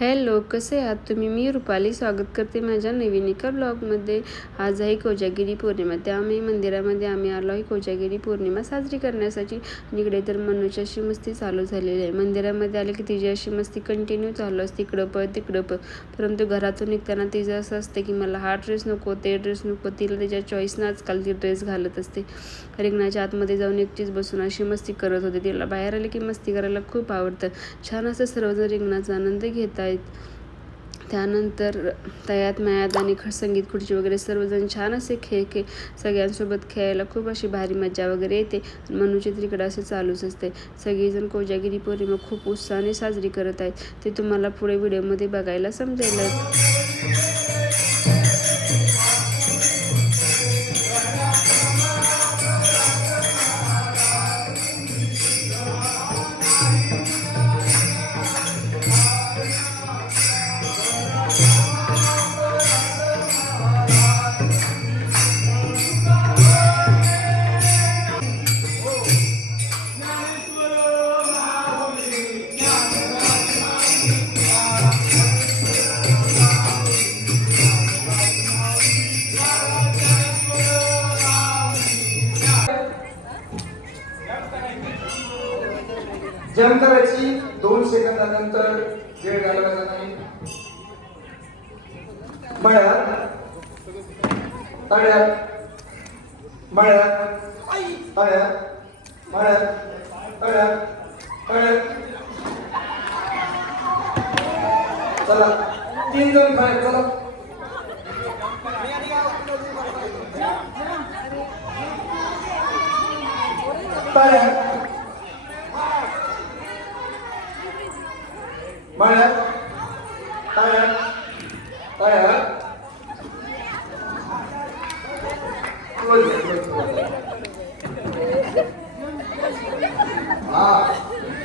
Hello कसे आहात तुम्ही? मी रुपाली स्वागत करते माझ्या नवीन एका ब्लॉगमध्ये. आज आहे कोजागिरी पौर्णिमा त्यामुळे मंदिरामध्ये आम्ही आलो आहे कोजागिरी पौर्णिमा साजरी करण्यासाठी. इकडे तर मनूची अशी मस्ती चालू झालेली आहे. मंदिरामध्ये आले की तिची अशी मस्ती कंटिन्यू चालू असते. इकडं पळ तिकडं पळ. परंतु घरातून निघताना तिचं असं असतं की मला हा ड्रेस नको ते ड्रेस नको. तिला तिच्या चॉईसनं आजकाल ती ड्रेस घालत असते. रिंगणाच्या आतमध्ये जाऊन एकटीच बसून अशी मस्ती करत होते. तिला बाहेर आले की मस्ती करायला खूप आवडतं. छान असं सर्वजण रिंगणाचा आनंद घेत आहेत. त्यानंतर तयात मयात आणि ख संगीत खुर्ची वगैरे सर्वजण छान असे खेळ खेळ सगळ्यांसोबत खेळायला खूप अशी भारी मजा वगैरे येते. मनुचे तिकडं असं चालूच असते. सगळीजण कोजागिरी पौर्णिमा खूप उत्साहाने साजरी करत आहेत. ते तुम्हाला पुढे व्हिडिओमध्ये बघायला समजेल जम करायची. दोन सेकंदानंतर वेळ घालवायचा नाही मळ्यात. तळ्यात. मळ्यात. तळ्यात. मळ्यात. तळ्यात. तळ्यात चला. तीन जण बाहेर चला. तळ्यात. मळ्यात तळ्यात तळ्यात हा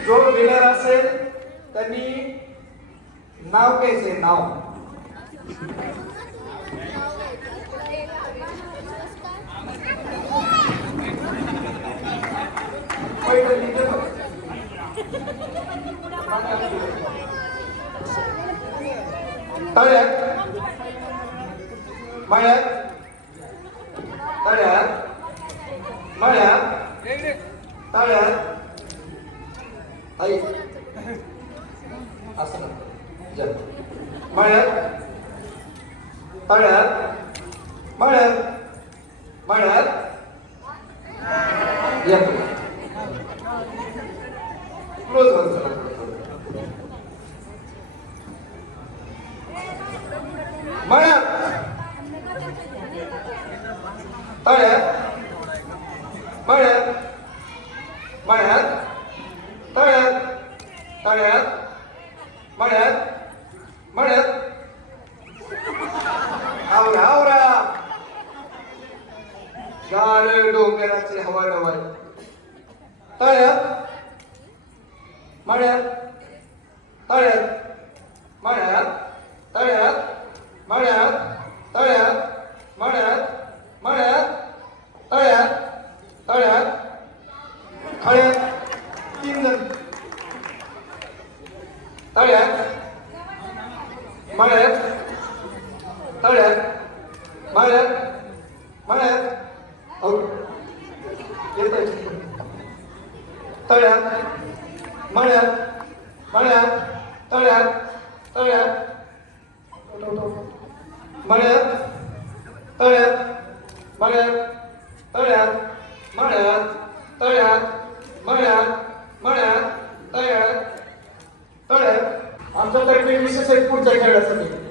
जो विनर असेल त्यांनी नाव कायचे नाव. पहिलं लिहिलं बघ. तळ्यात. मळ्यात. तळ्यात. मळ्यात. तळ्यात. आई. असं नका जप. मळ्यात. तळ्यात. मळ्यात. मळ्यात. या क्लोज वर चला मळ्यात तळ्यात मळ्यात मळ्यात तळ्यात तळ्यात मळ्यात मळ्यात. आवरा आवरा गार डोंगराचे हवा डवाय तळ्यात मळ्यात तळ्यात मळ्यात तळ्यात मळ्यात तळ्यात मळ्यात मळ्यात तळ्यात तळ्यात. खळ्यात तीन जण तळ्यात मळ्यात तळ्यात मळ्यात मळ्यात आऊट येत तळ्यात मळ्यात मळ्यात तळ्यात तळ्यात मळ्यात तळ्यात मळ्यात तळ्यात मळ्यात तळ्यात मळ्यात मळ्यात तळ्यात तळ्यात आमच्याकडे विशेष आहे पुढच्या खेळासाठी.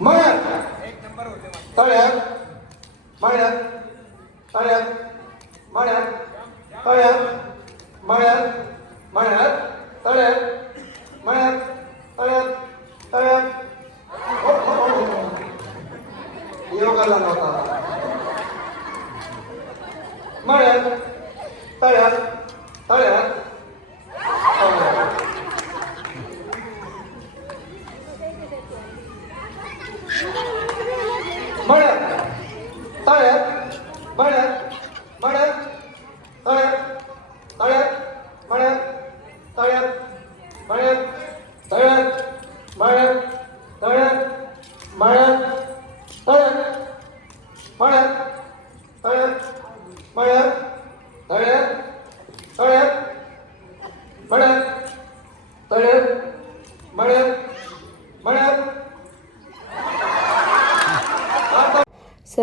मळ्यात तळ्यात मळ्यात तळ्यात मळ्यात तळ्यात मळ्यात मळ्यात तळ्यात मळ्यात तळ्यात तळ्यात योगाला नव्हता मळ्यात तळ्यात तळ्यात तळ्यात. मळ्यात तळ्यात मळ्यात मळ्यात तळ्यात तळ्यात मळ्यात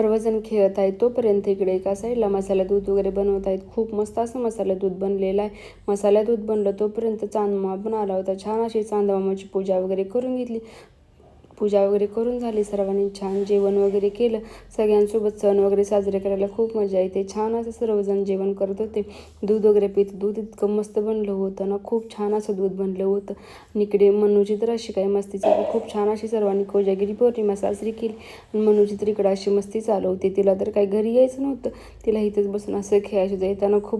सर्वजण खेळत आहेत तोपर्यंत इकडे एका साईडला मसाला दूध वगैरे बनवत आहेत. खूप मस्त असं मसाला दूध बनलेलं आहे. मसाला दूध बनलं तोपर्यंत चांदमा पण आला होता. छान अशी चांदमामाची पूजा वगैरे करून घेतली. पूजा वगैरे करून झाली. सर्वांनी छान जेवण वगैरे केलं. सगळ्यांसोबत सण वगैरे साजरे करायला खूप मजा येते. छान असं सर्वजण जेवण करत होते. दूध वगैरे पित दूध इतकं मस्त बनलं होतं ना. खूप छान असं दूध बनलं होतं. आणि इकडे मनूची तर अशी काही मस्ती चालू खूप छान अशी सर्वांनी कोजागिरी पौर्णिमा साजरी केली. आणि मनूची तर इकडं अशी मस्ती चालू होती तिला तर काही घरी यायचं नव्हतं. तिला इथंच बसून असं खेळायचं होतं येताना खूप